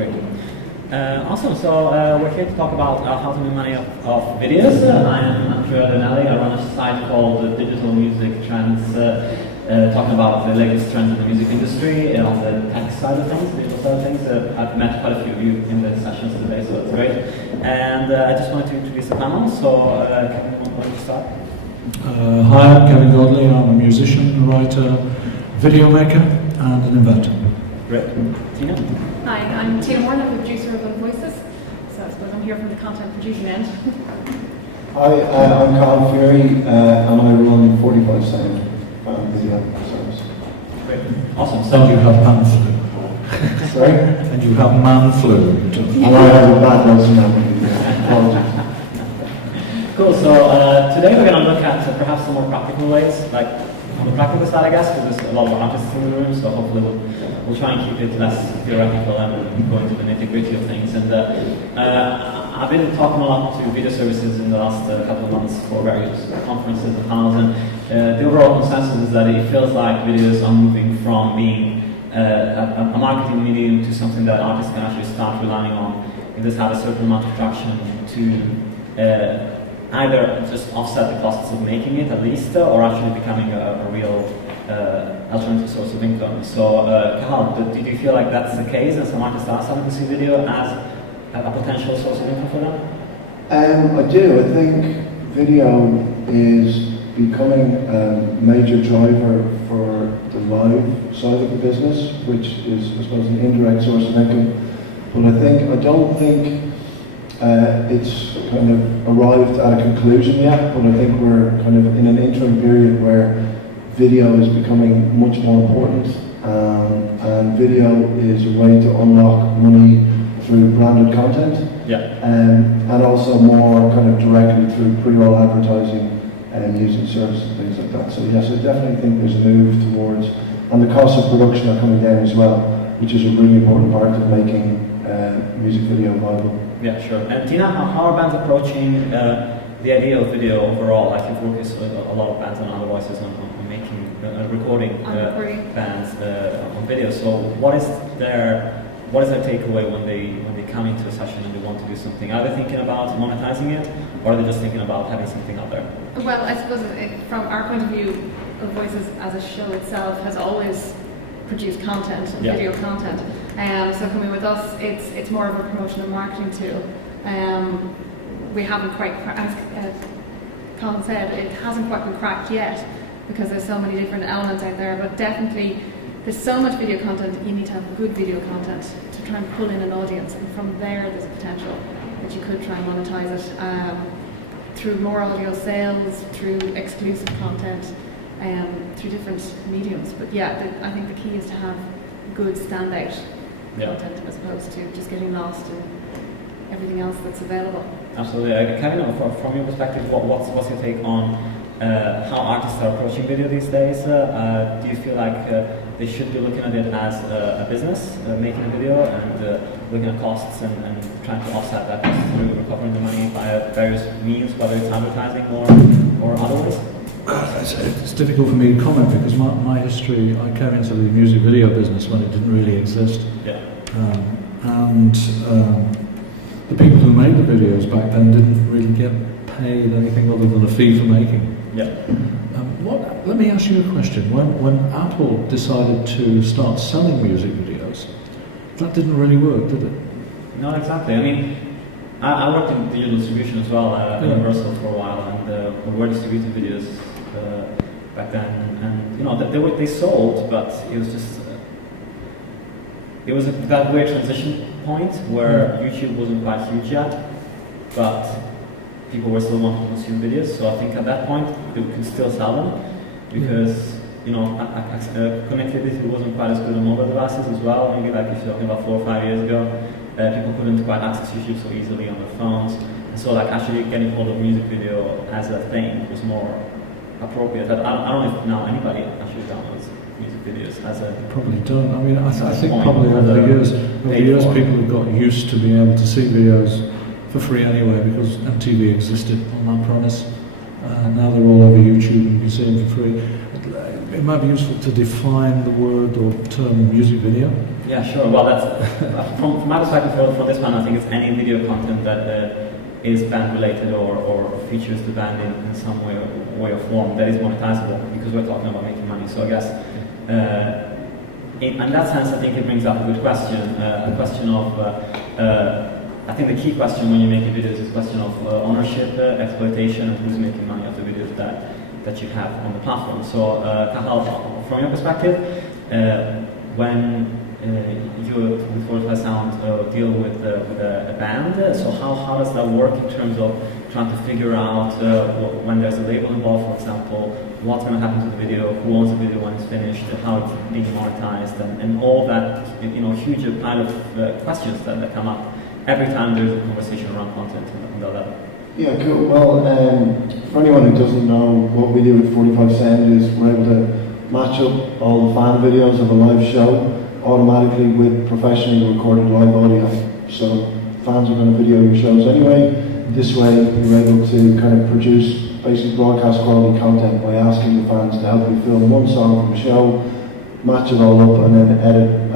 Great. Awesome. So we're here to talk about how to make money off videos. I'm Andrea Donelli. I run a site called Digital Music Trends, talking about the latest trends in the music industry and on the tech side of things, digital side of things. I've met quite a few of you in the sessions today, so that's great. And I just wanted to introduce the panel. So Kevin, why don't you start? Hi, I'm Kevin Godley. I'm a musician, writer, video maker, and an inventor. Great. Tina? Hi, I'm Tina Moore, I'm the producer of Voices, so I suppose I'm here from the content producing end. Hi, I'm Carl Fury, and I run 45 Sound video service. Great. Awesome. And you have man flu. Sorry? And you have man flu. And I have a bad nose now. Apologies. Cool. So today we're going to look at perhaps some more practical ways, like on the practical side, I guess, because there's a lot of artists in the room. So hopefully we'll try and keep it less theoretical and go into the nitty-gritty of things. And I've been talking a lot to video services in the last couple of months for various conferences and panels, and the overall consensus is that it feels like videos are moving from being a marketing medium to something that artists can actually start relying on if this had a certain amount of traction to either just offset the costs of making it at least, or actually becoming a real alternative source of income. So, Carl, do you feel like that's the case, and some artists are starting to see video as a potential source of income for them? I do. I think video is becoming a major driver for the live side of the business, which is, I suppose, an indirect source of income. But I don't think it's kind of arrived at a conclusion yet, but I think we're kind of in an interim period where video is becoming much more important, and video is a way to unlock money through branded content, and also more kind of directly through pre-roll advertising and using services and things like that. So yes, I definitely think there's a move towards, and the costs of production are coming down as well, which is a really important part of making music video viable. Yeah, sure. And Tina, how are bands approaching the idea of video overall? Like you've worked with a lot of bands and other voices on making, recording bands on video. So what is their takeaway when they come into a session and they want to do something? Are they thinking about monetizing it, or are they just thinking about having something out there? Well, I suppose from our point of view, Voices as a show itself has always produced content and video content. So coming with us, it's more of a promotion and marketing tool. We haven't quite, as Colin said, it hasn't quite been cracked yet because there's so many different elements out there. But definitely, there's so much video content. You need to have good video content to try and pull in an audience, and from there, there's a potential that you could try and monetize it through more audio sales, through exclusive content, through different mediums. But yeah, I think the key is to have good standout content as opposed to just getting lost in everything else that's available. Absolutely. Kevin, from your perspective, what's your take on how artists are approaching video these days? Do you feel like they should be looking at it as a business, making a video, and looking at costs and trying to offset that cost through recovering the money via various means, whether it's advertising or other ways? It's difficult for me to comment because my history, I came into the music video business when it didn't really exist. The people who made the videos back then didn't really get paid anything other than a fee for making. Let me ask you a question. When Apple decided to start selling music videos, that didn't really work, did it? No, exactly. I mean, I worked in digital distribution as well at Universal for a while, and we were distributing videos back then, and they sold, but it was just it was that weird transition point where YouTube wasn't quite huge yet, but people were still wanting to consume videos. So I think at that point they could still sell them because connectivity wasn't quite as good on mobile devices as well. Maybe like if you're talking about 4 or 5 years ago, people couldn't quite access YouTube so easily on their phones, and so like actually getting hold of music video as a thing was more appropriate. I don't know if now anybody actually downloads music videos as a... Probably don't. I mean, I think probably over the years people have got used to being able to see videos for free anyway because MTV existed on that premise. Now they're all over YouTube and you can see them for free. it might be useful to define the word or term music video? Yeah, sure. Well, that's from my perspective for this one. I think it's any video content that is band related or features the band in some way or form that is monetizable, because we're talking about making money. So I guess in that sense, I think it brings up a good question. A question of I think the key question when you're making videos is a question of ownership, exploitation, and who's making money off the videos that you have on the platform. So, Cathal, from your perspective, when you with 45 Sound deal with a band, so how does that work in terms of trying to figure out when there's a label involved, for example, what's going to happen to the video, who owns the video when it's finished, how it's being monetized, and all that, huge pile of questions that come up every time there's a conversation around content on that level. Yeah, cool. Well, for anyone who doesn't know, what we do with 45 Sound is we're able to match up all the fan videos of a live show automatically with professionally recorded live audio. So fans are going to video your shows anyway. This way you're able to kind of produce basically broadcast quality content by asking the fans to help you film one song from a show, match it all up, and then edit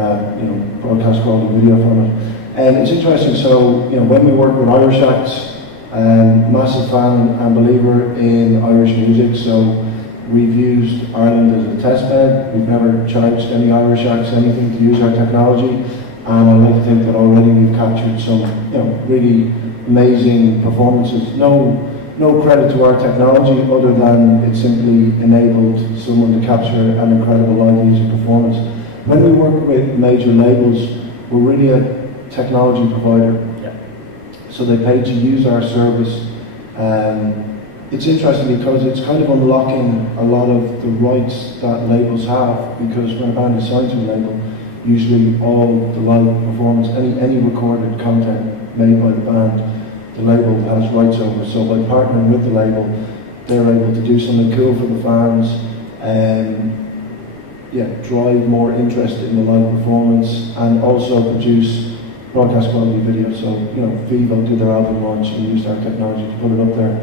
broadcast quality video from it. And it's interesting, so when we work with Irish acts, massive fan and believer in Irish music, so we've used Ireland as a test bed. We've never charged any Irish acts anything to use our technology, and I'd like to think that already we've captured some really amazing performances. No credit to our technology other than it simply enabled someone to capture an incredible live music performance. When we work with major labels, we're really a technology provider. So they pay to use our service. It's interesting because it's kind of unlocking a lot of the rights that labels have, because when a band is signed to a label, usually all the live performance, any recorded content made by the band, the label has rights over. So by partnering with the label, they're able to do something cool for the fans and drive more interest in the live performance, and also produce broadcast quality video. So, Vivo did their album launch and used our technology to put it up there.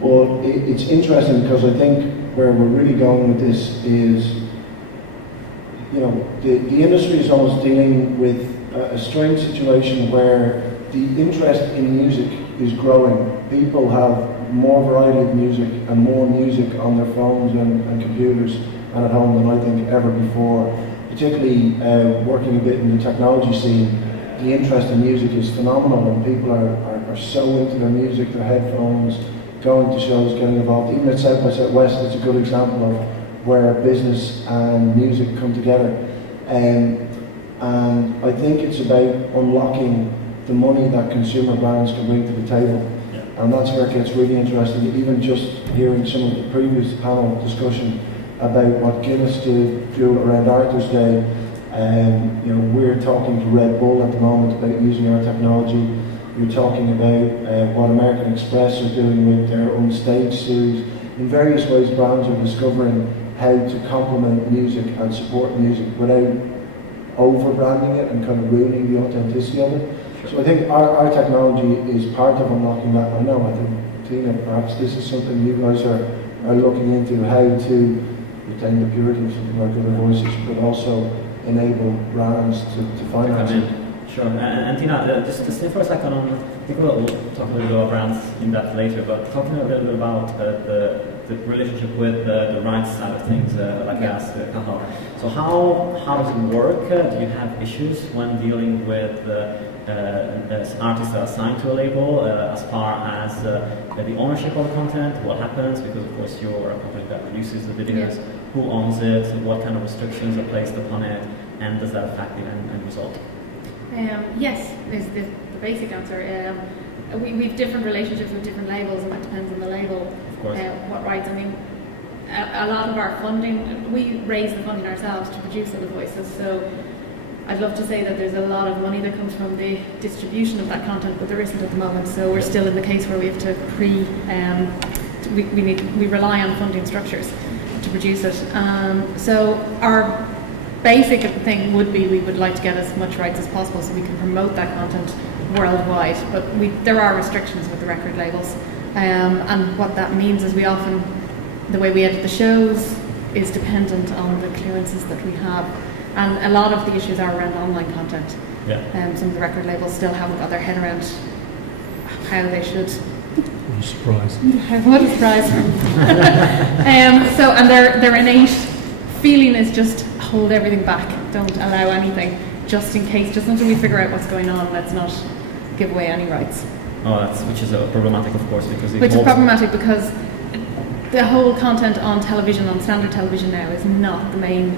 But it's interesting because I think where we're really going with this is, the industry is almost dealing with a strange situation where the interest in music is growing. People have more variety of music and more music on their phones and computers and at home than I think ever before. Particularly working a bit in the technology scene, the interest in music is phenomenal, and people are so into their music, their headphones, going to shows, getting involved. Even at South by Southwest, it's a good example of where business and music come together. And I think it's about unlocking the money that consumer brands can bring to the table. And that's where it gets really interesting. Even just hearing some of the previous panel discussion about what Guinness do around Arthur's Day. We're talking to Red Bull at the moment about using our technology. You're talking about what American Express are doing with their own stage series. In various ways, brands are discovering how to complement music and support music without over-branding it and kind of ruining the authenticity of it. So I think our technology is part of unlocking that. I think, Tina, perhaps this is something you guys are looking into, how to retain the purity of something like Other Voices, but also enable brands to finance it. Sure. And Tina, just to stay for a second on, I think we'll talk a little bit about brands in depth later, but talking a little bit about the relationship with the rights side of things, like I asked Cathal. So how does it work? Do you have issues when dealing with artists that are signed to a label as far as the ownership of the content? What happens? Because of course you're a company that produces the videos. Who owns it? What kind of restrictions are placed upon it? And does that affect the end result? Yes, is the basic answer. We've different relationships with different labels, and that depends on the label. Of course. What rights. I mean, a lot of our funding, we raise the funding ourselves to produce Other Voices. So I'd love to say that there's a lot of money that comes from the distribution of that content, but there isn't at the moment. So we're still in the case where we have to we rely on funding structures to produce it. So our basic thing would be we would like to get as much rights as possible so we can promote that content worldwide, but there are restrictions with the record labels, and what that means is we often, the way we edit the shows, is dependent on the clearances that we have. And a lot of the issues are around online content. Yeah. Some of the record labels still haven't got their head around how they should. What a surprise. What a surprise. So, and their innate feeling is just hold everything back, don't allow anything, just in case, just until we figure out what's going on, let's not give away any rights. Oh, which is problematic, of course, because it Which is holds- problematic because the whole content on television, on standard television now, is not the main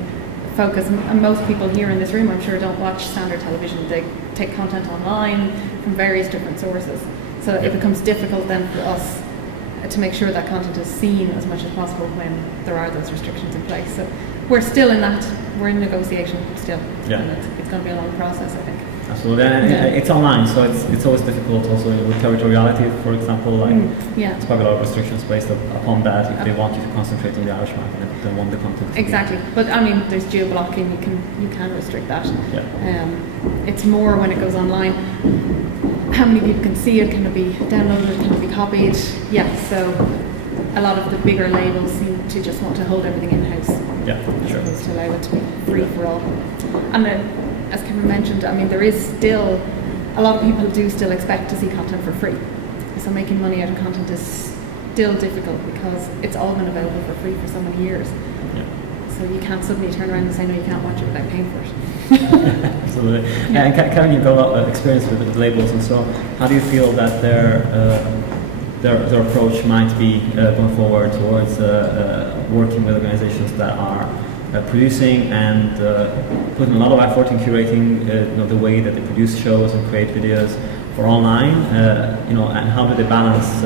focus. And most people here in this room, I'm sure, don't watch standard television. They take content online from various different sources. So it becomes difficult then for us to make sure that content is seen as much as possible when there are those restrictions in place. So we're still in that, we're in negotiation still. Yeah. And it's going to be a long process, I think. Absolutely, and it's online, so it's always difficult also with territoriality, for example, like Yeah. it's quite a lot of restrictions based upon that if they want you to concentrate on the Irish market and they want the content. to be- Exactly, but I mean, there's geo-blocking. You can restrict that. Yeah. It's more when it goes online. How many people can see it? Can it be downloaded? Can it be copied? Yeah. So a lot of the bigger labels seem to just want to hold everything in house, Yeah, as sure. opposed to allow it to be free for all. And then, as Kevin mentioned, I mean, there is still a lot of people do still expect to see content for free. So making money out of content is still difficult because it's all been available for free for so many years. Yeah. So you can't suddenly turn around and say, no, you can't watch it without paying for it. Absolutely. And Kevin, you've got a lot of experience with labels, and so how do you feel that their approach might be going forward towards working with organizations that are producing and putting a lot of effort in curating the way that they produce shows and create videos for online, and how do they balance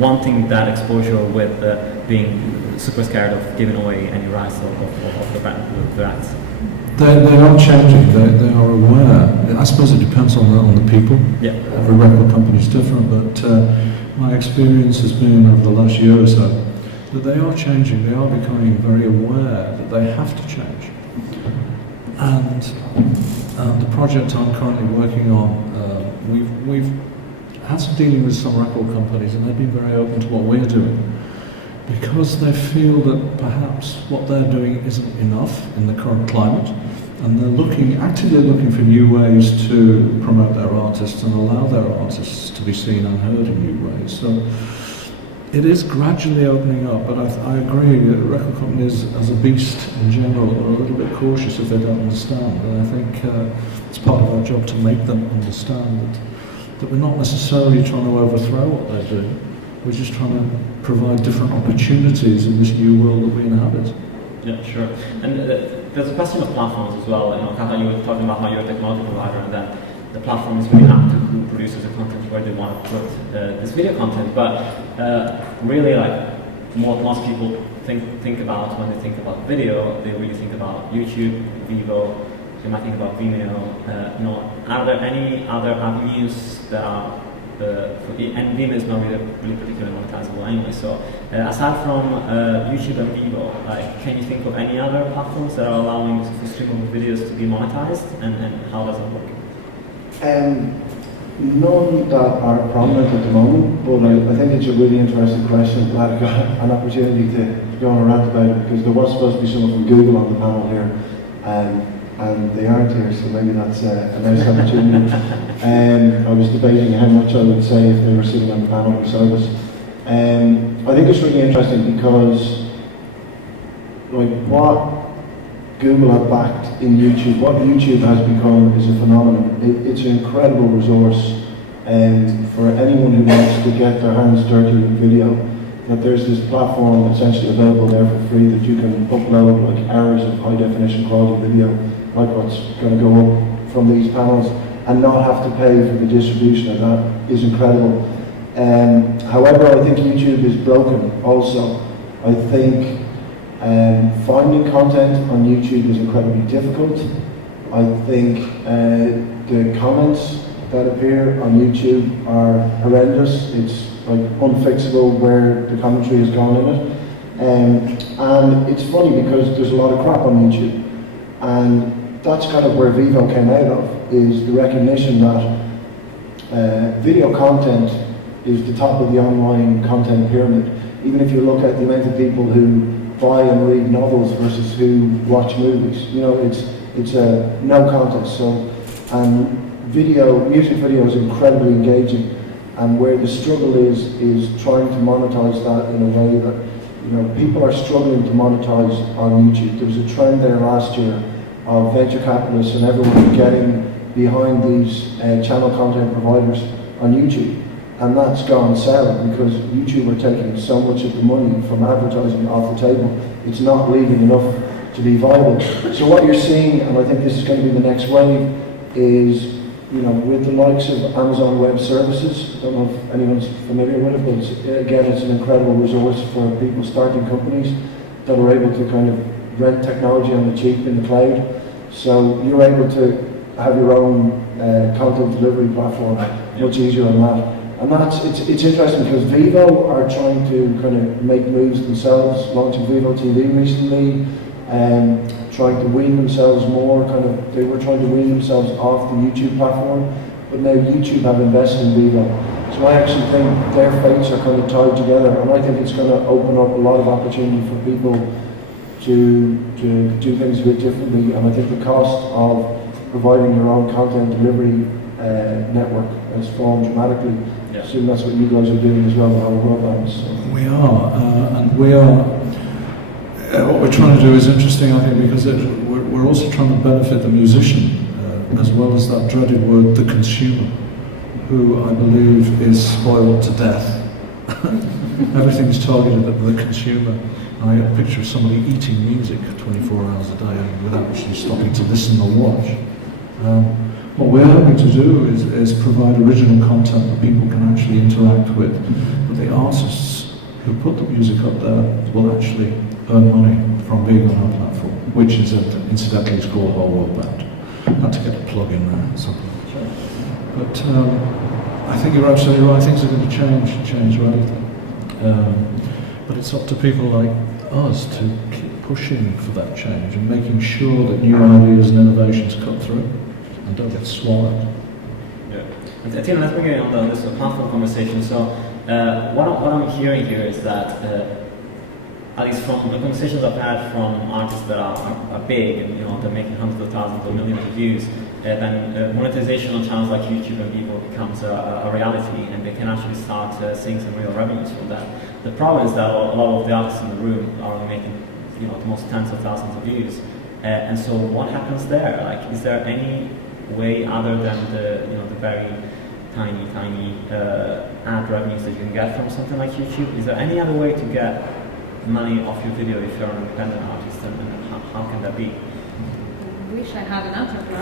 wanting that exposure with being super scared of giving away any rights of the rights? They are changing. They are aware. I suppose it depends on the people. Yeah. Every record company is different, but my experience has been over the last year or so that they are changing. They are becoming very aware that they have to change. And the project I'm currently working on, we've had some dealing with some record companies, and they've been very open to what we're doing, because they feel that perhaps what they're doing isn't enough in the current climate, and they're actively looking for new ways to promote their artists and allow their artists to be seen and heard in new ways. So it is gradually opening up, but I agree that record companies as a beast in general are a little bit cautious if they don't understand, and I think it's part of our job to make them understand that we're not necessarily trying to overthrow what they're doing. We're just trying to provide different opportunities in this new world that we inhabit. Yeah, sure. And there's a question of platforms as well. Kata, you were talking about how you're a technology provider, and that the platform is really up to who produces the content, where they want to put this video content. But really, like what most people think about when they think about video, they really think about YouTube, Vivo. They might think about Vimeo. Are there any other avenues that are and Vimeo is not really particularly monetizable anyway. So aside from YouTube and Vivo, can you think of any other platforms that are allowing for streaming videos to be monetized, and how does it work? None that are prominent at the moment, but I think it's a really interesting question. Glad I got an opportunity to go on a rant about it, because there was supposed to be someone from Google on the panel here, and they aren't here, so maybe that's a nice opportunity. I was debating how much I would say if they were sitting on the panel beside us. I think it's really interesting because what Google have backed in YouTube, what YouTube has become is a phenomenon. It's an incredible resource for anyone who wants to get their hands dirty with video, that there's this platform essentially available there for free that you can upload hours of high definition quality video, like what's going to go up from these panels, and not have to pay for the distribution, and that is incredible. However, I think YouTube is broken also. I think finding content on YouTube is incredibly difficult. I think the comments that appear on YouTube are horrendous. It's unfixable where the commentary has gone in it. And it's funny because there's a lot of crap on YouTube. And that's kind of where Vivo came out of, is the recognition that video content is the top of the online content pyramid. Even if you look at the amount of people who buy and read novels versus who watch movies. You know, it's a no contest. So, music video is incredibly engaging, and where the struggle is trying to monetize that in a way that, you know, people are struggling to monetize on YouTube. There was a trend there last year of venture capitalists and everyone getting behind these channel content providers on YouTube. And that's gone sour because YouTube are taking so much of the money from advertising off the table. It's not leaving enough to be viable. So what you're seeing, and I think this is going to be the next wave, is, you know, with the likes of Amazon Web Services, I don't know if anyone's familiar with it, but again, it's an incredible resource for people starting companies that are able to kind of rent technology on the cheap in the cloud. So you're able to have your own content delivery platform much easier than that. And it's interesting because Vivo are trying to kind of make moves themselves, launching Vivo TV recently, trying to wean themselves more, they were trying to wean themselves off the YouTube platform, but now YouTube have invested in Vivo. So I actually think their fates are kind of tied together, and I think it's going to open up a lot of opportunity for people to do things a bit differently, and I think the cost of providing your own content delivery network has fallen dramatically. I assume that's what you guys are doing as well with our broadband. So. We are, and we are. What we're trying to do is interesting, I think, because we're also trying to benefit the musician, as well as that dreaded word, the consumer, who I believe is spoiled to death. Everything's targeted at the consumer. I get a picture of somebody eating music 24 hours a day without actually stopping to listen or watch. What we're hoping to do is provide original content that people can actually interact with. But the artists who put the music up there will actually earn money from being on our platform, which is incidentally is called Whole World Band. I had to get a plug in there at some point. Sure. But I think you're absolutely right. Things are going to change radically. But it's up to people like us to keep pushing for that change and making sure that new ideas and innovations come through and don't get swallowed. Yeah. And Tina, let's bring it on this platform conversation. So what I'm hearing here is that, at least from the conversations I've had from artists that are big and, you know, they're making hundreds of thousands or millions of views, then monetization on channels like YouTube and Vivo becomes a reality, and they can actually start seeing some real revenues from that. The problem is that a lot of the artists in the room are only making, you know, the most tens of thousands of views. And so what happens there? Like, is there any way other than the very tiny ad revenues that you can get from something like YouTube? Is there any other way to get money off your video if you're an independent artist, and how can that be? I wish I had an answer for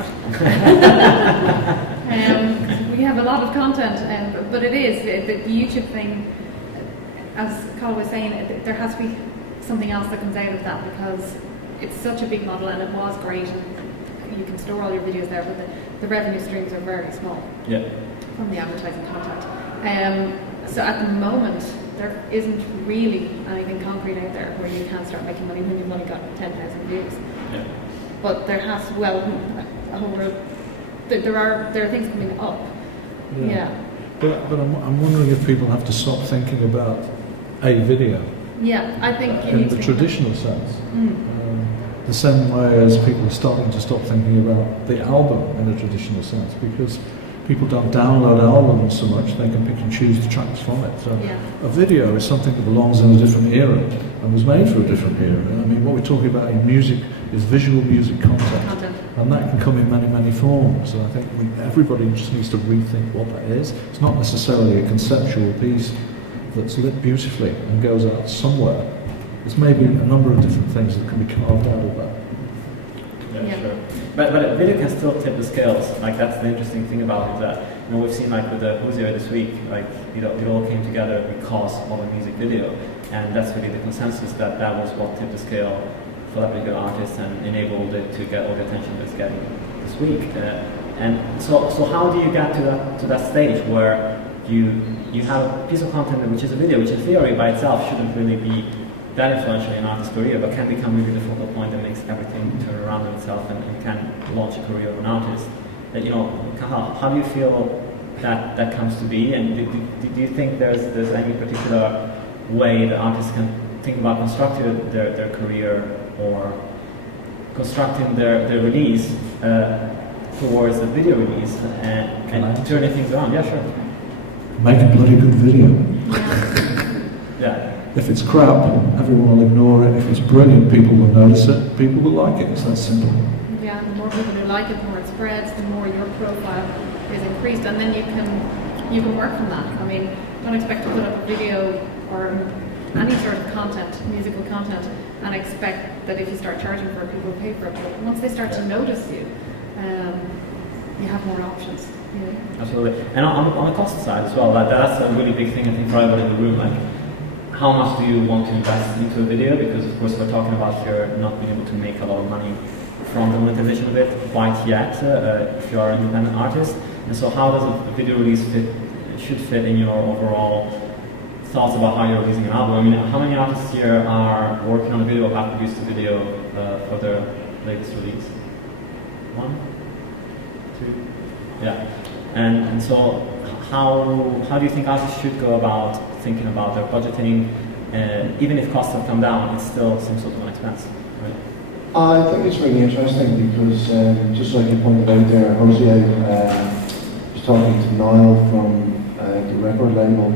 that. We have a lot of content, but it is the YouTube thing. As Colin was saying, there has to be something else that comes out of that, because it's such a big model, and it was great, and you can store all your videos there, but the revenue streams are very small from the advertising content. So at the moment, there isn't really anything concrete out there where you can start making money when you've only got 10,000 views. Yeah. But there has, a whole world. There are things coming up. Yeah. But I'm wondering if people have to stop thinking about a video. Yeah, I think in the traditional sense. The same way as people are starting to stop thinking about the album in a traditional sense, because people don't download albums so much, they can pick and choose the tracks from it. So a video is something that belongs in a different era and was made for a different era. I mean, what we're talking about in music is visual music content. And that can come in many, many forms. And I think everybody just needs to rethink what that is. It's not necessarily a conceptual piece that's lit beautifully and goes out somewhere. There's maybe a number of different things that can be carved out of that. Yeah, sure. But video can still tip the scales. Like, that's the interesting thing about it, that, you know, we've seen, like, with the Hozier this week, like, you know, it all came together because of a music video, and that's really the consensus that was what tipped the scale for that particular artist and enabled it to get all the attention that it's getting this week. And so how do you get to that stage where you have a piece of content which is a video, which in theory by itself shouldn't really be that influential in an artist's career, but can become really the focal point that makes everything turn around on itself and can launch a career of an artist? You know, how do you feel that comes to be? And do you think there's any particular way that artists can think about constructing their career or constructing their release towards a video release and turning things around. Yeah, sure. Make a bloody good video. Yeah. If it's crap, everyone will ignore it. If it's brilliant, people will notice it. People will like it. It's that simple. Yeah, the more people who like it, the more it spreads, the more your profile is increased, and then you can work from that. I mean, don't expect to put up a video or any sort of content, musical content, and expect that if you start charging for it, people will pay for it. But once they start to notice you, you have more options. You know? Absolutely. And on the cost side as well, that's a really big thing I think for everybody in the room. Like, how much do you want to invest into a video? Because of course we're talking about you're not being able to make a lot of money from the monetization of it quite yet if you are an independent artist. And so how does a video release should fit in your overall thoughts about how you're releasing an album? I mean, how many artists here are working on a video or have produced a video for their latest release? 1? 2? Yeah. And so how do you think artists should go about thinking about their budgeting? Even if costs have come down, it's still some sort of an expense, right? I think it's really interesting because just like you pointed out there, Jose was talking to Niall from the record label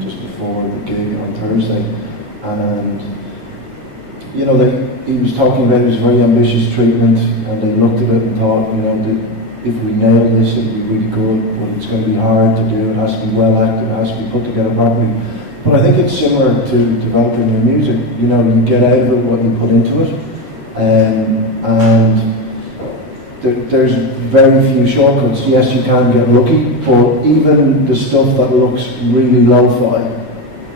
just before the gig on Thursday, and you know he was talking about his very ambitious treatment, and they looked at it and thought, you know, that if we nail this, it'll be really good, but it's going to be hard to do. It has to be well acted, it has to be put together properly. But I think it's similar to developing your music. You know, you get out of it what you put into it. And there's very few shortcuts. Yes, you can get lucky, but even the stuff that looks really lo-fi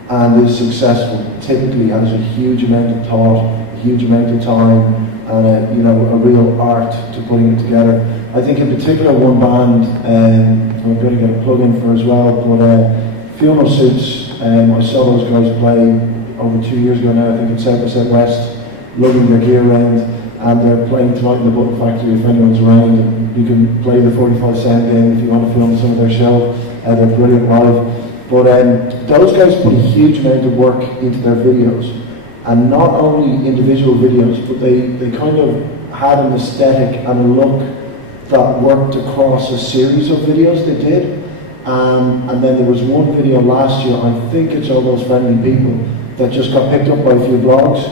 and is successful typically has a huge amount of thought, a huge amount of time, and a real art to putting it together. I think in particular one band I'm going to get a plug in for as well, but Funeral Suits, I saw those guys play over 2 years ago now, I think in South by Southwest, lugging their gear around, and they're playing tonight in the Button Factory if anyone's around. And you can play the 45-cent game if you want to film some of their show. They're brilliant live. But those guys put a huge amount of work into their videos, and not only individual videos, but they kind of had an aesthetic and a look that worked across a series of videos they did. And then there was one video last year, I think it's All Those Friendly People, that just got picked up by a few blogs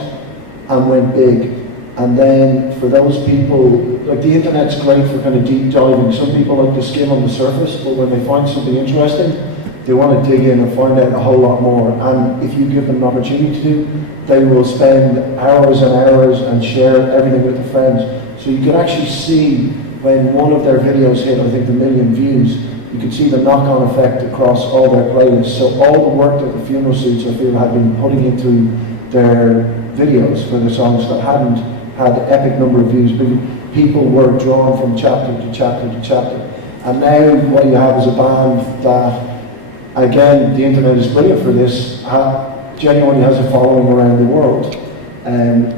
and went big. And then for those people, like the internet's great for kind of deep diving. Some people like to skim on the surface, but when they find something interesting, they want to dig in and find out a whole lot more. And if you give them an opportunity to, they will spend hours and hours and share everything with their friends. So you can actually see when one of their videos hit, I think, 1 million views, you can see the knock-on effect across all their playlists. So all the work that the Funeral Suits, I feel, had been putting into their videos for the songs that hadn't had an epic number of views, but people were drawn from chapter to chapter to chapter. And now what you have is a band that, again, the internet is brilliant for this, genuinely has a following around the world. And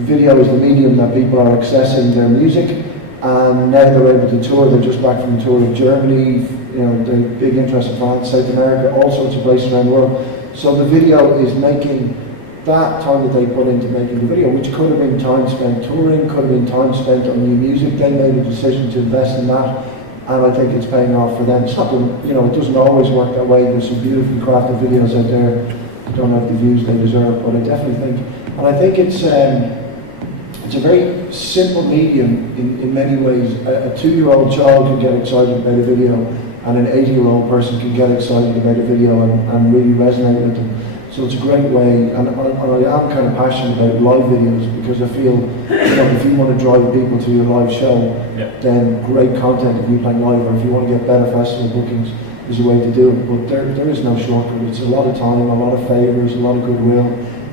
video is the medium that people are accessing their music. And now they're able to tour. They're just back from a tour of Germany, you know, the big interest in France, South America, all sorts of places around the world. So the video is making that time that they put into making the video, which could have been time spent touring, could have been time spent on new music. They made a decision to invest in that, and I think it's paying off for them. It's not, you know, it doesn't always work that way. There's some beautifully crafted videos out there that don't have the views they deserve, but I definitely think, and I think it's a very simple medium in many ways. A 2-year-old child can get excited about a video, and an 80-year-old person can get excited about a video and really resonate with them. So it's a great way, and I am kind of passionate about live videos because I feel, you know, if you want to drive people to your live show, then great content if you play live, or if you want to get better festival bookings, is a way to do it. But there is no shortcut. It's a lot of time, a lot of favours, a lot of goodwill,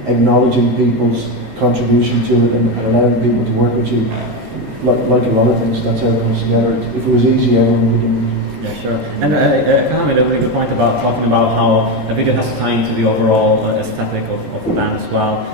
acknowledging people's contribution to it and allowing people to work with you. Like a lot of things, that's how it comes together. If it was easy, everyone would do it. Yeah, sure. And Kaha made a really good point about talking about how a video has to tie into the overall aesthetic of the band as well.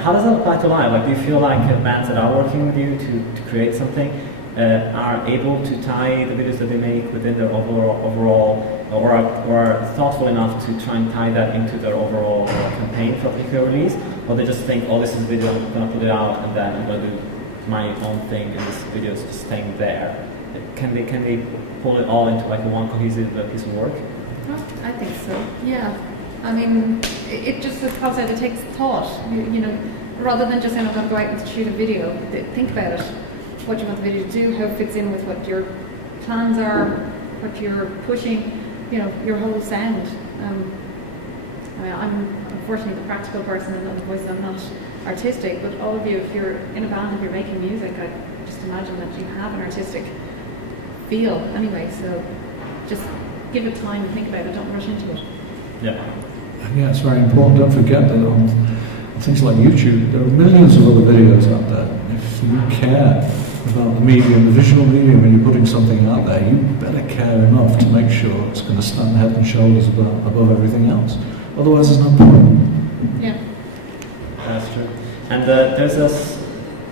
How does that apply to live? Like, do you feel like bands that are working with you to create something are able to tie the videos that they make within their overall or thoughtful enough to try and tie that into their overall campaign for a particular release, or they just think, oh, this is a video, I'm going to put it out, and then I'm going to do my own thing, and this video is just staying there. Can they pull it all into like one cohesive piece of work? I think so. Yeah. I mean, it just, as Paul said, it takes thought. You know, rather than just saying, I'm going to go out and shoot a video, think about it. What you want the video to do, how it fits in with what your plans are, what you're pushing, you know, your whole sound. I mean, I'm unfortunately the practical person and the voice, I'm not artistic, but all of you, if you're in a band, if you're making music, I just imagine that you have an artistic feel anyway, so just give it time and think about it, don't rush into it. Yeah. Yeah, it's very important. Don't forget that on things like YouTube, there are millions of other videos out there. If you care about the medium, the visual medium, when you're putting something out there, you better care enough to make sure it's going to stand head and shoulders above everything else. Otherwise, there's no point. Yeah. That's true. And there's this.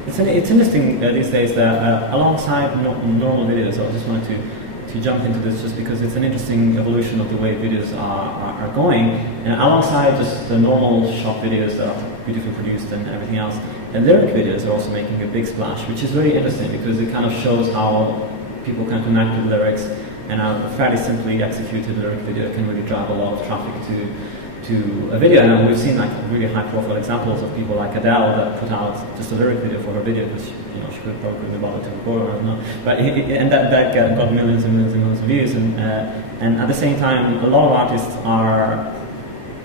It's interesting these days that alongside normal videos, I just wanted to jump into this just because it's an interesting evolution of the way videos are going. And alongside just the normal shop videos that are beautifully produced and everything else, and lyric videos are also making a big splash, which is very interesting because it kind of shows how people can connect with lyrics, and a fairly simply executed lyric video can really drive a lot of traffic to a video. And we've seen like really high-profile examples of people like Adele that put out just a lyric video for her video, which she could probably be bothered to record, I don't know. But and that got millions and millions and millions of views. And at the same time, a lot of artists are,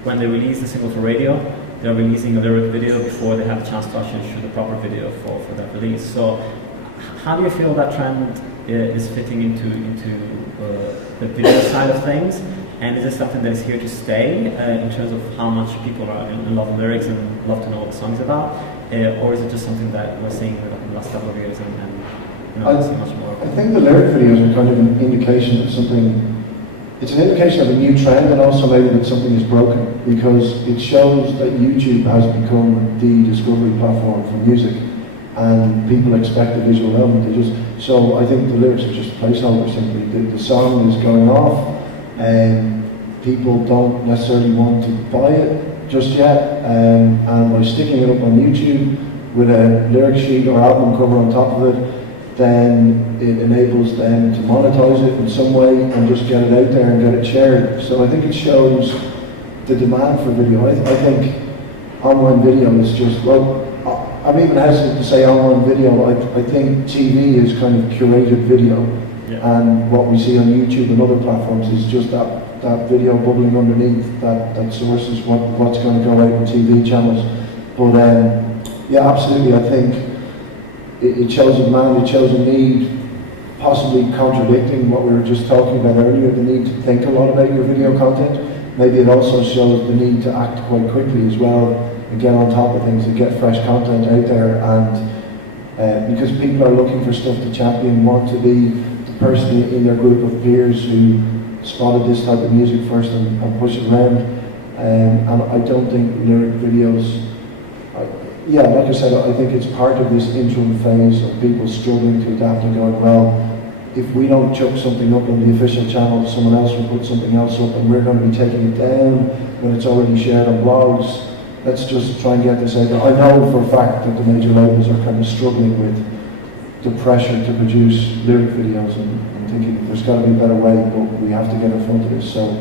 when they release a single for radio, they're releasing a lyric video before they have a chance to actually shoot a proper video for that release. So how do you feel that trend is fitting into the video side of things? And is this something that is here to stay in terms of how much people are in love with lyrics and love to know what the song's about? Or is it just something that we're seeing in the last couple of years and not so much more? I think the lyric videos are kind of an indication of something. It's an indication of a new trend, and also maybe that something is broken, because it shows that YouTube has become the discovery platform for music, and people expect a visual element. So I think the lyrics are just placeholders simply. The song is going off, and people don't necessarily want to buy it just yet, and by sticking it up on YouTube with a lyric sheet or album cover on top of it, then it enables them to monetize it in some way and just get it out there and get it shared. So I think it shows the demand for video. I think online video is just, well, I'm even hesitant to say online video. I think TV is kind of curated video. Yeah. And what we see on YouTube and other platforms is just that video bubbling underneath, that source is what's going to go out on TV channels. But yeah, absolutely, I think it shows a demand, it shows a need, possibly contradicting what we were just talking about earlier, the need to think a lot about your video content. Maybe it also shows the need to act quite quickly as well and get on top of things and get fresh content out there. And because people are looking for stuff to champion, want to be the person in their group of peers who spotted this type of music first and push it around. And I don't think lyric videos, yeah, like I said, I think it's part of this interim phase of people struggling to adapt and going, well, if we don't chuck something up on the official channel, someone else will put something else up and we're going to be taking it down when it's already shared on blogs. Let's just try and get this out there. I know for a fact that the major labels are kind of struggling with the pressure to produce lyric videos and thinking there's got to be a better way, but we have to get in front of this. So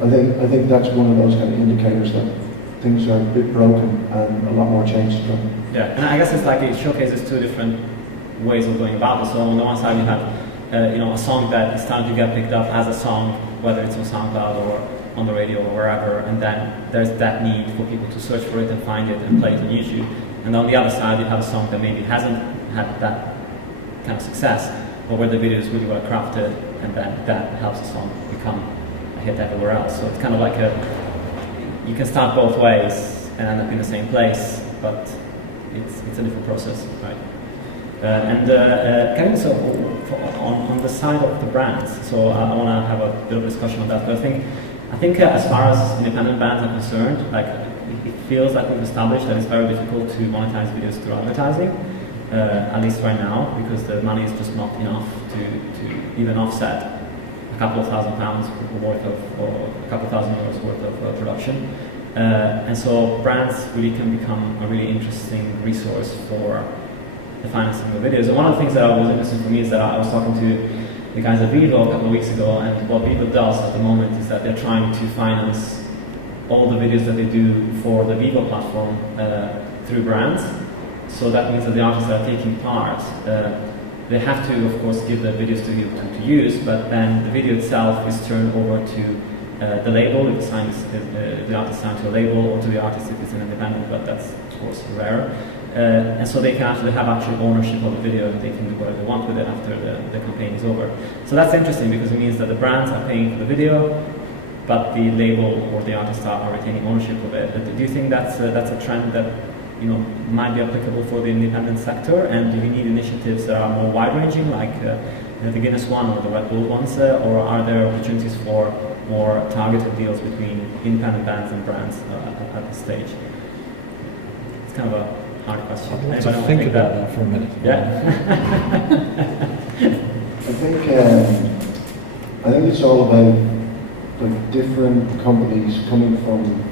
I think that's one of those kind of indicators that things are a bit broken and a lot more change to come. Yeah, and I guess it's like it showcases two different ways of going about it. So on the one side you have a song that is starting to get picked up as a song, whether it's on SoundCloud or on the radio or wherever, and then there's that need for people to search for it and find it and play it on YouTube. And on the other side you have a song that maybe hasn't had that kind of success, but where the video is really well crafted, and then that helps the song become a hit everywhere else. So it's kind of like you can start both ways and end up in the same place, but it's a different process, right? Kevin, so on the side of the brands, so I want to have a bit of a discussion on that. But I think as far as independent bands are concerned, like it feels like we've established that it's very difficult to monetize videos through advertising, at least right now, because the money is just not enough to even offset a a couple of £1,000 worth of, or a couple of €1,000 worth of production. And so brands really can become a really interesting resource for the financing of videos. And one of the things that was interesting for me is that I was talking to the guys at Vivo a couple of weeks ago, and what Vivo does at the moment is that they're trying to finance all the videos that they do for the Vivo platform through brands. So that means that the artists that are taking part, they have to, of course, give the video studio to use, but then the video itself is turned over to the label, if the artist signed to a label, or to the artist if it's an independent, but that's, of course, rare. And so they can actually have ownership of the video, and they can do whatever they want with it after the campaign is over. So that's interesting because it means that the brands are paying for the video, but the label or the artist are retaining ownership of it. Do you think that's a trend that might be applicable for the independent sector? And do you need initiatives that are more wide-ranging, like the Guinness one or the Red Bull ones, or are there opportunities for more targeted deals between independent bands and brands at this stage? It's kind of a hard question. I'd like to think about that for a minute. Yeah. I think it's all about like different companies coming from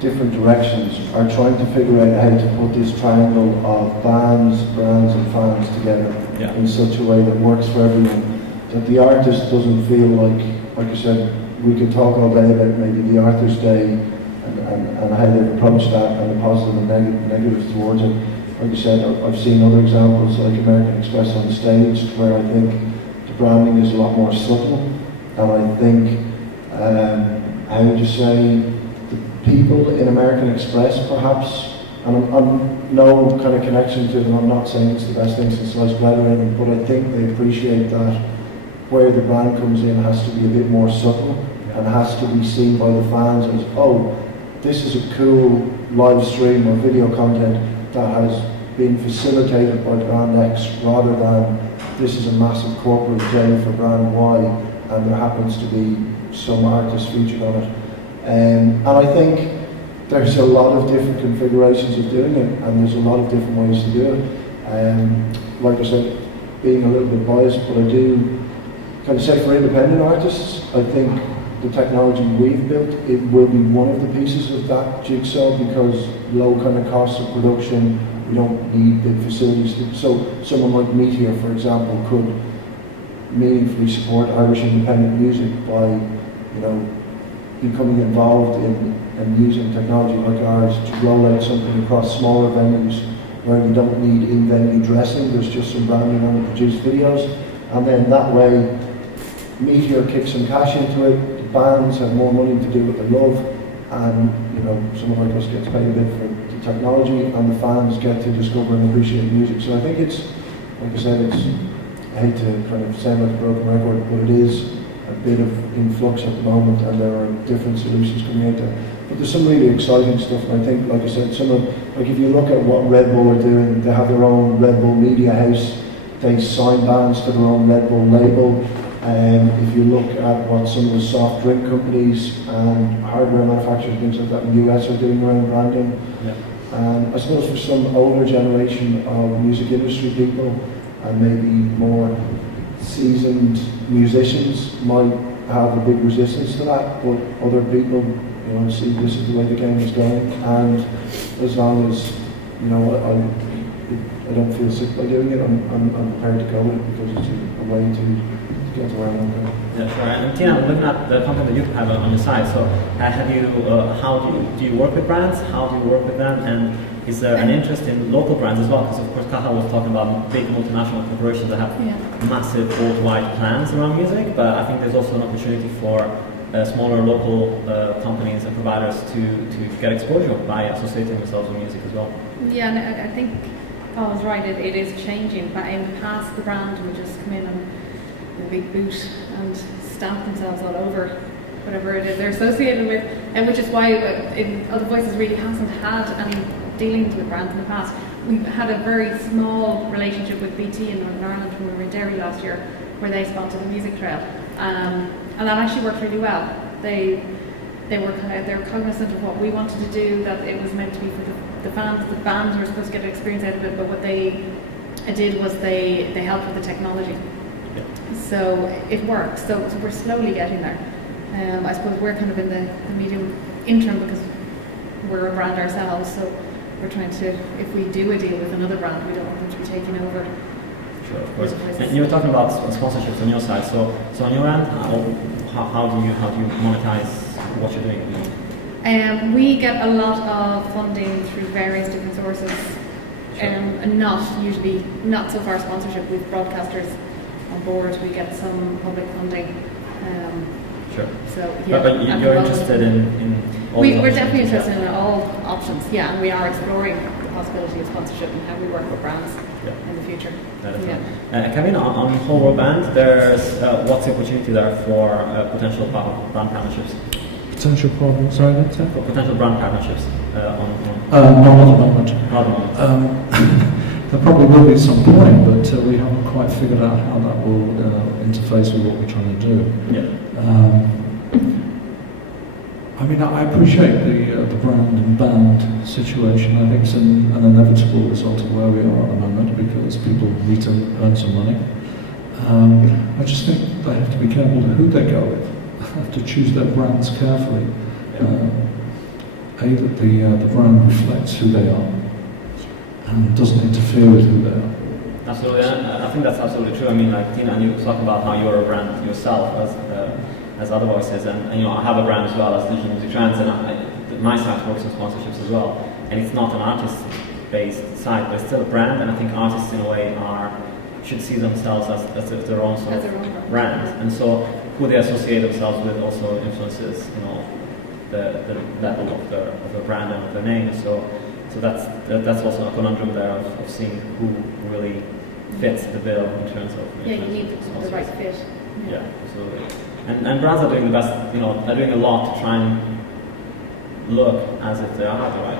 different directions are trying to figure out how to put this triangle of bands, brands and fans together in such a way that works for everyone. That the artist doesn't feel like I said, we could talk all day about maybe the Arthur's Day and how they've approached that and the positive and negatives towards it. Like I said, I've seen other examples like American Express on stage where I think the branding is a lot more subtle, and I think, how would you say, the people in American Express perhaps, and I'm no kind of connection to them, I'm not saying it's the best thing since sliced bread or anything, but I think they appreciate that where the brand comes in has to be a bit more subtle and has to be seen by the fans as, oh, this is a cool live stream or video content that has been facilitated by brand X, rather than this is a massive corporate day for brand Y and there happens to be some artist featured on it. And I think there's a lot of different configurations of doing it, and there's a lot of different ways to do it. Like I said, being a little bit biased, but I do kind of say for independent artists, I think the technology we've built, it will be one of the pieces of that jigsaw, because low kind of costs of production, we don't need big facilities. So someone like Meteor, for example, could meaningfully support Irish independent music by, becoming involved in and using technology like ours to roll out something across smaller venues where you don't need in-venue dressing, there's just some branding on the produced videos, and then that way Meteor kicks some cash into it, the bands have more money to do what they love, and someone like us gets paid a bit for the technology, and the fans get to discover and appreciate music. So I think it's, like I said, I hate to kind of sound like a broken record, but it is a bit of influx at the moment, and there are different solutions coming out there. But there's some really exciting stuff, and I think, like I said, if you look at what Red Bull are doing, they have their own Red Bull media house, they sign bands to their own Red Bull label. If you look at what some of the soft drink companies and hardware manufacturers and things like that in the US are doing around branding. I suppose for some older generation of music industry people, and maybe more seasoned musicians might have a big resistance to that, but other people, see this is the way the game is going, and as long as, I don't feel sick by doing it, I'm prepared to go with it, because it's a way to get to where I want to go. Yeah, sure. And Tina, looking at the content that you have on your site, so how do you work with brands? How do you work with them? And is there an interest in local brands as well? Because of course, Cathal was talking about big multinational corporations that have massive worldwide plans around music, but I think there's also an opportunity for smaller local companies and providers to get exposure by associating themselves with music as well. Yeah, and I think Paul was right, it is changing, but in the past the brand would just come in and a big boot and stamp themselves all over whatever it is they're associated with, and which is why Other Voices really hasn't had any dealings with brands in the past. We had a very small relationship with BT in Northern Ireland when we were in Derry last year, where they sponsored the music trail, and that actually worked really well. They were cognizant of what we wanted to do, that it was meant to be for the fans. The bands were supposed to get an experience out of it, but what they did was they helped with the technology. So it works. So we're slowly getting there. I suppose we're kind of in the medium interim because we're a brand ourselves. So we're trying to, if we do a deal with another brand, we don't want them to be taking over. Sure, of course. And you were talking about sponsorships on your side. So on your end, how do you monetize what you're doing? We get a lot of funding through various different sources, and not so far sponsorship with broadcasters on board. We get some public funding. Sure. So yeah, but you're interested in all we're definitely interested in all options. Yeah, and we are exploring the possibility of sponsorship and how we work with brands in the future. Kevin, on Whole World Band, there's what's the opportunity there for potential brand partnerships? Potential problem, sorry, that's it? For potential brand partnerships on not at the moment. Not at the moment. There probably will be at some point, but we haven't quite figured out how that will interface with what we're trying to do. Yeah. I mean, I appreciate the brand and band situation. I think it's an inevitable result of where we are at the moment because people need to earn some money. I just think they have to be careful who they go with. They have to choose their brands carefully. That the brand reflects who they are and doesn't interfere with who they are. Absolutely, I think that's absolutely true. I mean, like Tina, and you talk about how you're a brand yourself as other voices, and you know, I have a brand as well as Digital Music Trends, and my site works on sponsorships as well. And it's not an artist-based site, but it's still a brand, and I think artists in a way should see themselves as their own sort of brand, and so who they associate themselves with also influences, you know, the level of the brand and of their name. So that's also a conundrum there of seeing who really fits the bill in terms of. Yeah, you need the right fit. Yeah, absolutely. And brands are doing the best, you know, they're doing a lot to try and look as if they are the right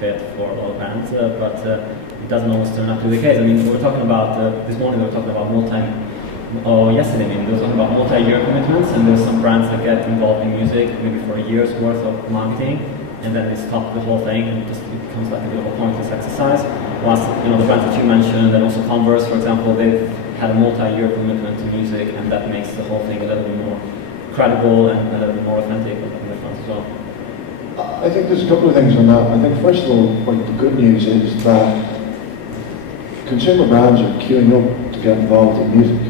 fit for a lot of brands, but it doesn't always turn out to be the case. I mean, we were talking about, this morning we were talking about yesterday maybe, we were talking about multi-year commitments, and there's some brands that get involved in music maybe for a year's worth of marketing, and then they stop the whole thing and it becomes like a bit of a pointless exercise. Whilst, you know, the brands that you mentioned, and also Converse, for example, they've had a multi-year commitment to music, and that makes the whole thing a little bit more credible and a little bit more authentic on the front as well. I think there's a couple of things on that. I think first of all, like, the good news is that consumer brands are queuing up to get involved in music,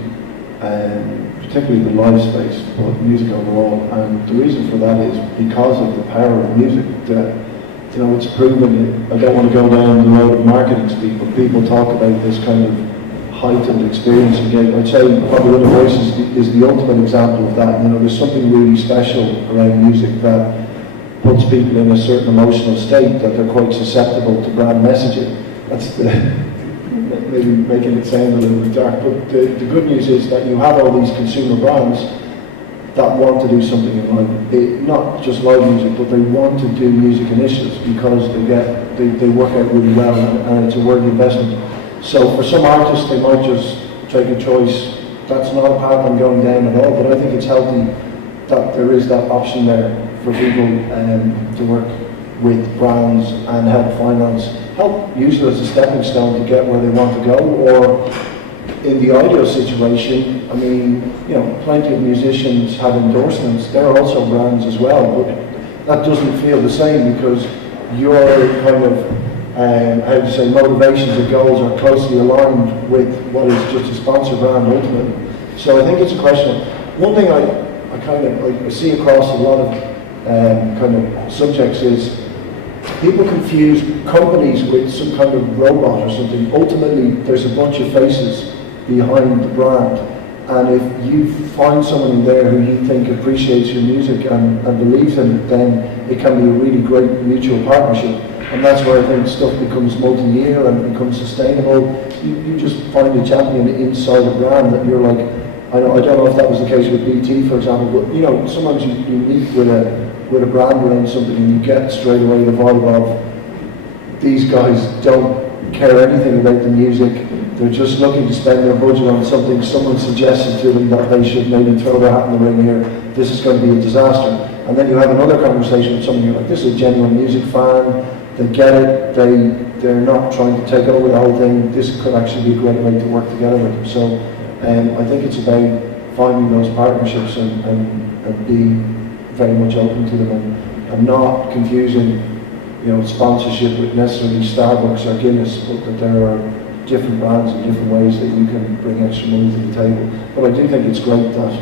particularly the live space, but music overall. And the reason for that is because of the power of music. That, you know, it's proven. I don't want to go down the road of marketing speak, but people talk about this kind of heightened experience engagement. I'd say probably Other Voices is the ultimate example of that. You know, there's something really special around music that puts people in a certain emotional state that they're quite susceptible to brand messaging. That's maybe making it sound a little bit dark, but the good news is that you have all these consumer brands that want to do something in live, not just live music, but they want to do music initiatives because they work out really well, and it's a worthy investment. So for some artists, they might just take a choice. That's not a path I'm going down at all, but I think it's healthy that there is that option there for people to work with brands and help use it as a stepping stone to get where they want to go. Or in the ideal situation, I mean, you know, plenty of musicians have endorsements. They're also brands as well, but that doesn't feel the same because your kind of motivations and goals are closely aligned with what is just a sponsor brand ultimately. So I think it's a question. One thing I see across a lot of kind of subjects is people confuse companies with some kind of robot or something. Ultimately, there's a bunch of faces behind the brand, and if you find someone in there who you think appreciates your music and believes in it, then it can be a really great mutual partnership. And that's where I think stuff becomes multi-year and becomes sustainable. You just find a champion inside a brand that you're like, I don't know if that was the case with BT, for example, but you know, sometimes you meet with a brand around something and you get straight away the vibe of these guys don't care anything about the music. They're just looking to spend their budget on something someone suggested to them that they should maybe throw their hat in the ring here. This is going to be a disaster. And then you have another conversation with someone, you're like, this is a genuine music fan. They get it, they're not trying to take over the whole thing. This could actually be a great way to work together with them. So I think it's about finding those partnerships and being very much open to them and not confusing, sponsorship with necessarily Starbucks or Guinness, but that there are different brands and different ways that you can bring extra money to the table. But I do think it's great that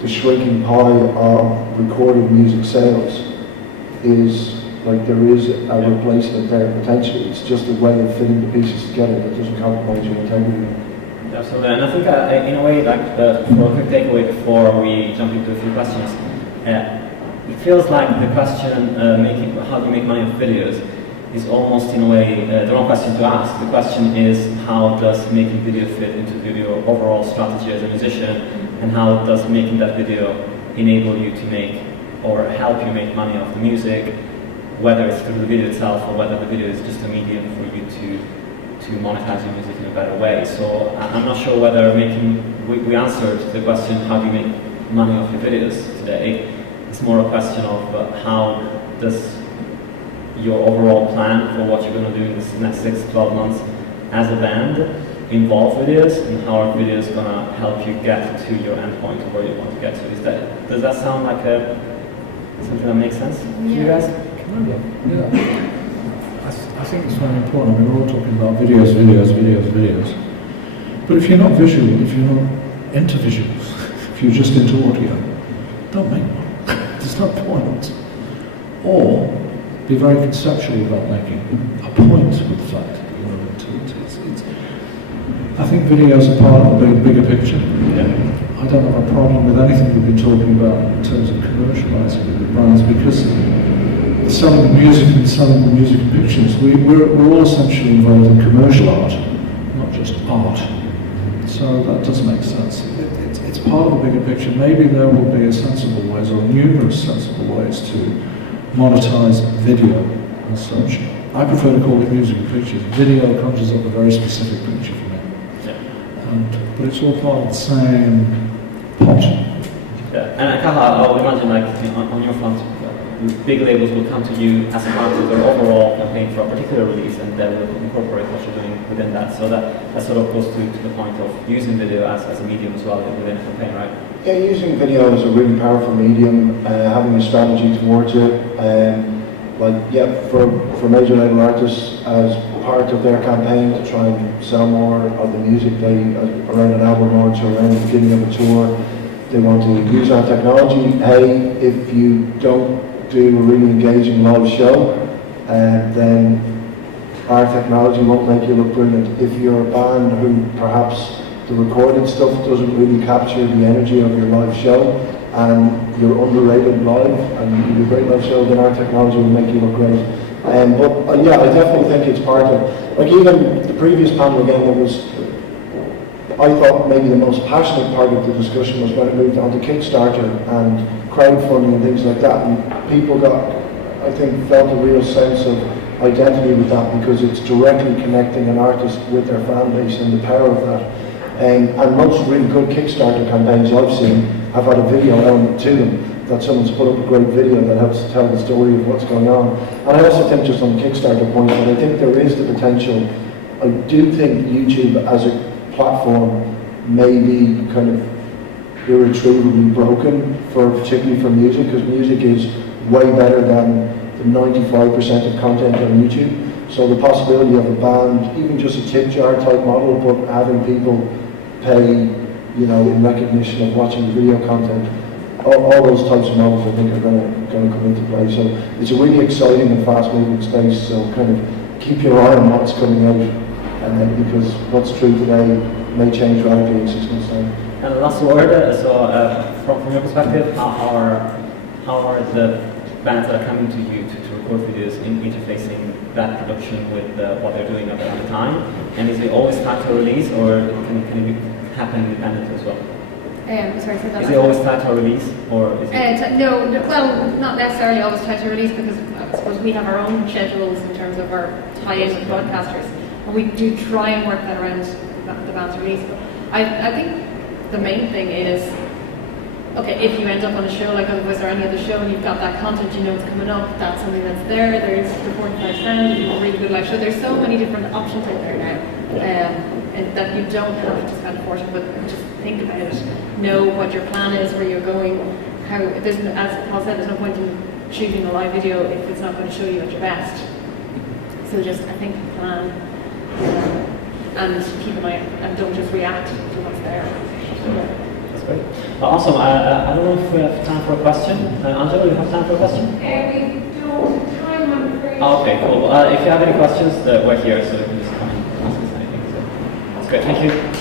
the shrinking pie of recorded music sales is like there is a replacement there potentially. It's just a way of fitting the pieces together that doesn't compromise your integrity. Absolutely, and I think in a way, like for a quick takeaway before we jump into a few questions, it feels like the question how do you make money off videos is almost in a way the wrong question to ask. The question is how does making video fit into your overall strategy as a musician, and how does making that video enable you to make or help you make money off the music, whether it's through the video itself or whether the video is just a medium for you to monetize your music in a better way. So I'm not sure whether we answered the question how do you make money off your videos today. It's more a question of how does your overall plan for what you're going to do in this next 6 to 12 months as a band involve videos, and how are videos going to help you get to your endpoint of where you want to get to. Does that sound like something that makes sense to you guys? Yeah. I think it's very important. I mean, we're all talking about videos. But if you're not visual, if you're not into visuals, if you're just into audio, don't make one. There's no point. Or be very conceptual about making a point with the fact that you're into it. I think videos are part of the bigger picture. Yeah. I don't have a problem with anything we've been talking about in terms of commercialising with the brands, because selling music and selling the music and pictures, we're all essentially involved in commercial art, not just art. So that does make sense. It's part of the bigger picture. Maybe there will be a sensible ways, or numerous sensible ways, to monetize video as such. I prefer to call it music and pictures. Video conjures up a very specific picture for me. Yeah. But it's all part of the same pot. Yeah. And I would imagine, like, on your front, big labels will come to you as part of their overall campaign for a particular release, and they will incorporate what you're doing within that. So that sort of goes to the point of using video as a medium as well within a campaign, right? Yeah, using video is a really powerful medium, having a strategy towards it. For major label artists, as part of their campaign to try and sell more of the music, around an album launch or around the beginning of a tour, they want to use our technology. Hey, if you don't do a really engaging live show, then our technology won't make you look brilliant. If you're a band who perhaps the recorded stuff doesn't really capture the energy of your live show, and you're underrated live and you do a great live show, then our technology will make you look great. I definitely think it's part of, like, even the previous panel again, I thought maybe the most passionate part of the discussion was when it moved on to Kickstarter and crowdfunding and things like that, and people felt a real sense of identity with that, because it's directly connecting an artist with their fan base and the power of that. And most really good Kickstarter campaigns I've seen have had a video element to them, that someone's put up a great video that helps to tell the story of what's going on. And I also think, just on the Kickstarter point, that I think there is the potential. I do think YouTube as a platform may be kind of irretrievably broken, particularly for music, because music is way better than the 95% of content on YouTube. So the possibility of a band, even just a tip jar type model, but having people pay, in recognition of watching the video content, all those types of models I think are going to come into play. So it's a really exciting and fast moving space. So kind of keep your eye on what's coming out, because what's true today may change radically in 6 months' time. And the last word, from your perspective, how are the bands that are coming to you to record videos interfacing that production with what they're doing at the time? And is it always tied to a release, or can it happen independently as well? Sorry, say that. Is it always tied to a release, or is it? No, well, not necessarily always tied to a release, because I suppose we have our own schedules in terms of our tie-in with broadcasters, and we do try and work that around the band's release. But I think the main thing is, okay, if you end up on a show like Other Voice or any other show and you've got that content, it's coming up, that's something that's there, there's the 45 sound, a really good live show, there's so many different options out there now, and that you don't have to spend $400 important, but just think about it. Know what your plan is, where you're going. As Paul said, there's no point in shooting a live video if it's not going to show you at your best. So just, I think, plan and keep an eye and don't just react to what's there. That's great. Awesome. I don't know if we have time for a question. Angela, do you have time for a question? We don't have time, I'm afraid. Okay, cool. If you have any questions, we're here, so you can just come and ask us anything. So that's great. Thank you.